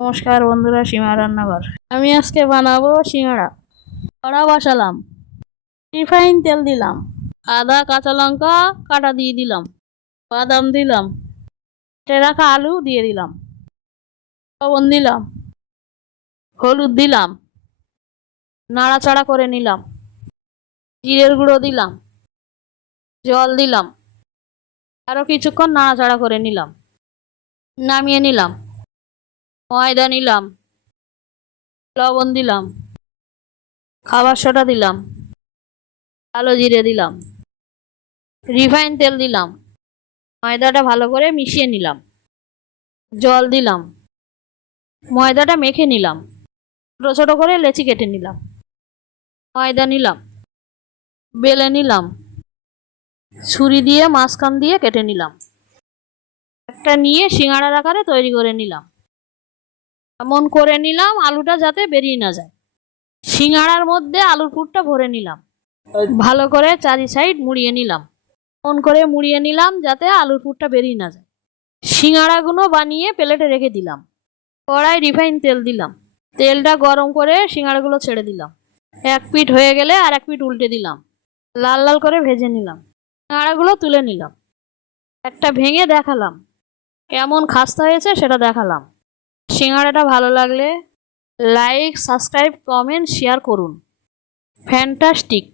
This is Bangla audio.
নমস্কার বন্ধুরা, সীমা রান্নাঘর। আমি আজকে বানাবো সিঙ্গাড়া। কড়া বসালাম, রিফাইন তেল দিলাম, আদা কাঁচা লঙ্কা কাটা দিয়ে দিলাম, বাদাম দিলাম, কেটে রাখা আলু দিয়ে দিলাম, লবণ দিলাম, হলুদ দিলাম, নাড়াচাড়া করে নিলাম, জিরের গুঁড়ো দিলাম, জল দিলাম, আরো কিছুক্ষণ নাড়াচাড়া করে নিলাম, নামিয়ে নিলাম। ময়দা নিলাম, লবণ দিলাম, খাবার সোডা দিলাম, কালো জিরে দিলাম, রিফাইন তেল দিলাম, ময়দাটা ভালো করে মিশিয়ে নিলাম, জল দিলাম, ময়দাটা মেখে নিলাম, ছোট ছোট করে লেচি কেটে নিলাম, ময়দা নিলাম, বেলে নিলাম, ছুরি দিয়ে মাঝখান দিয়ে কেটে নিলাম, একটা নিয়ে সিঙ্গাড়ার আকারে তৈরি করে নিলাম। এমন করে নিলাম আলুটা যাতে বেরিয়ে না যায়। সিঙ্গাড়ার মধ্যে আলুর পুরটা ভরে নিলাম, ভালো করে চারি সাইড মুড়িয়ে নিলাম। এমন করে মুড়িয়ে নিলাম যাতে আলুর পুরটা বেরিয়ে না যায়। সিঙ্গাড়াগুলো বানিয়ে প্লেটে রেখে দিলাম। কড়াই রিফাইন তেল দিলাম, তেলটা গরম করে সিঙ্গাড়াগুলো ছেড়ে দিলাম। এক পিঠ হয়ে গেলে আর এক পিঠ উল্টে দিলাম, লাল লাল করে ভেজে নিলাম। সিঙ্গাড়াগুলো তুলে নিলাম, একটা ভেঙে দেখালাম, কেমন খাস্তা হয়েছে সেটা দেখালাম। সিঙ্গাড়াটা ভালো লাগলে লাইক, সাবস্ক্রাইব, কমেন্ট, শেয়ার করুন। ফ্যান্টাস্টিক।